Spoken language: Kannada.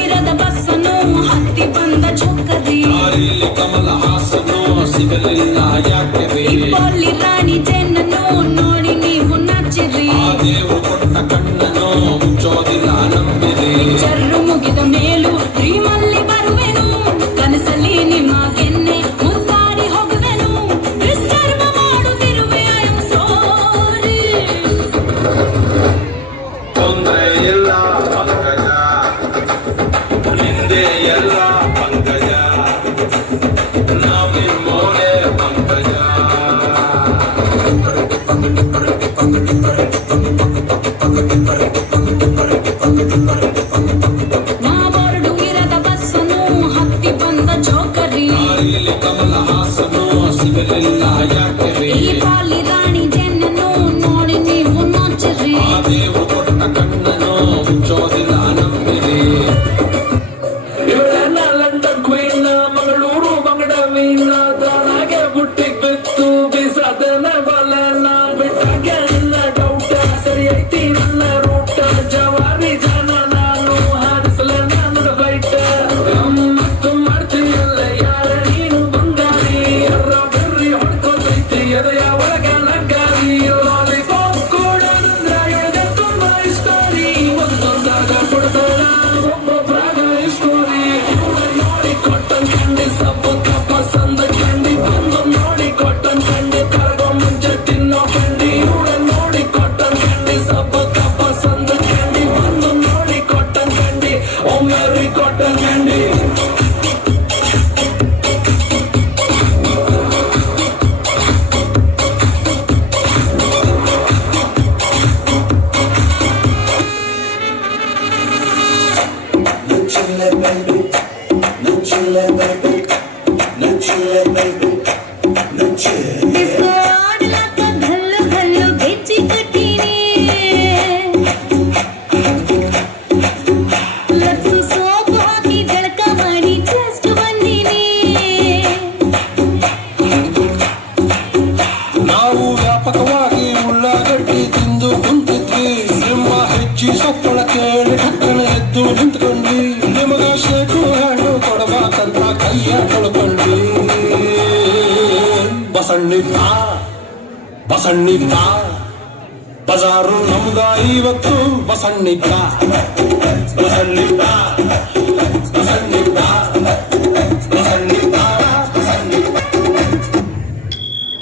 ಇರದ ಬಸ್ಸನು ಹತ್ತಿ ಬಂದ ಚೊಕ್ಕರಿ ಕಮಲ ಹಾಸನು ಸಿಗಲಿಲ್ಲ ಯಾಕೆ ಇಪ್ಪಲ್ಲಿ ರಾಣಿ ಚೆನ್ನನು ನೋಡಿ ನೀವು ನಚ್ಚಿರಿ ದೇವರು ಕೊಟ್ಟ ಕಣ್ಣನು ಮುಚ್ಚೋದಿಲ್ಲ ನಂಬಿರಿ ಚರ್ರು ಮುಗಿದ ಮೇಲೂ ಡ್ರೀಮಲ್ಲಿ ಬರುವೆನು ಕನಸಲ್ಲಿ ನಿಮ್ಮ ಕೆನ್ನೆ ಮುತ್ತಾಡಿ ಹೋಗುವೆನು ಡಿಸ್ಟರ್ಬ್ ಮಾಡುತ್ತಿರುವೆ ಐ ಆಮ್ ಸಾರಿ ತೊಂದ್ರೆ ಇಲ್ಲ ಪಂಕಜ ಹಿಂದೆ ಎಲ್ಲ ಪಂಕಜ ನಾವಿಮ್ಮೋರೆ ಪಂಕಜ ನಾ ಬೋರ್ಡು ಇರದ ಬಸ್ಸನು ಹತ್ತಿ ಬಂದ ಚೌಕರಿ ದಾರಿಲಿ ಕಮಲ ಹಾಸನು ಸಿಗಲಿಲ್ಲ ಯಾಕೆ ಈ ಪಾಲಿ ರಾಣಿ ಚೆನ್ನನು ನೋಡಿ ನೀವು ನಾಚಿರಿ ದೇವರು ಕೊಟ್ಟ ಕಣ್ಣನು ಮುಚ್ಚೋದಿಲ್ಲ ನಂಬಿರಿ ಇವಳೆಲ್ಲ ಲಂಡನ್ ಕ್ವೀನ್ ಮಂಗಳೂರು ಬಂಗಡ ಮೀನ ದಾನಾಗೆ ಬುಟ್ಟಿಗೆ ಬಿತ್ತು ಬೀಸದನ ಬಲನ ಬಿಟ್ಟಾಗೆ ನನ್ನ ಡೌಟ ಸರಿ ಐತಿ ನನ್ನ ರೂಟ ಜವಾರಿ ಜನ ನಾನು ಹಾರಿಸಲ ನನ್ನ ಫ್ಲೈಟ್ ಮತ್ತು ಮಾಡ್ತೀಯಲ್ಲ ಯಾರ ನೀನು ಬಂಗಾರಿ ಎರ್ರ ಬೆರ್ರಿ ಹೊಡ್ಕೊಂಡೈತಿ ಎದೆಯ ಒಳಗ ನಗ್ಗಾರಿ ಲಾಲಿಪಾಪ್ ಕೂಡ ಇವಳಿಗೆ ತುಂಬಾ ಇಸ್ಟೋರಿ ಒಂದೊಂದಾಗ ಕೊಡ್ತಾಳ ಒಬ್ಬೊಬ್ಬರಾಗ ಇಸ್ಟೋರಿ ನೋಡಿ ಕಾಟನ್ ಕ್ಯಾಂಡಿ ಸಬ್ಬು ಪಸಂದ ಕ್ಯಾಂಡಿ ಬಂದು ನೋಡಿ ಕಾಟನ್ ಕ್ಯಾಂಡಿ ಕರಗೋ ಮುಂಚೆ ತಿನ್ನೋ ಕ್ಯಾಂಡಿ ನೋಡಿ ಕಾಟನ್ ಕ್ಯಾಂಡಿ ಸಬ್ಬು ಪಸಂದ ಕ್ಯಾಂಡಿ ಬಂದು ನೋಡಿ ಕಾಟನ್ ಕ್ಯಾಂಡಿ ಓ ಮೆರಿ ಕಾಟನ್ ಕ್ಯಾಂಡಿ ಡಿಸ್ಕೋ ಆಡ್ಲಾಕ ಗಲ್ಲು ಗಲ್ಲು ಗೆಜ್ಜಿ ಕಟ್ಟೀನಿ ಲಕ್ಸು ಸೋಪು ಹಾಕಿ ಜಳಕ ಮಾಡಿ ಜಸ್ಟ್ ಬಂದೀನಿ ನಾವು ವ್ಯಾಪಕವಾಗಿ ಉಳ್ಳಾಗಡ್ಡಿ ತಿಂದು ಕುಂತಿದ್ವಿ ನಿಮ್ಮ ಹೆಚ್ಚಿ ಸೊಪ್ಪಳ ಕೇಳಿ ಹಕ್ಕನ ಎದ್ದು ನಿಂತ್ಕೊಂಡ್ವಿ ನಿಮಗ ಶೇಕು ಹಣ್ಣು ಕೊಡಬೇಕಂತ ಕೈಯ ತೊಳ್ಕೊಂಡ್ವಿ ಬಸಣ್ಣಿದ್ದ ಬಜಾರು ನಮ್ದ ಇವತ್ತು ಬಸಣ್ಣಿದ್ದ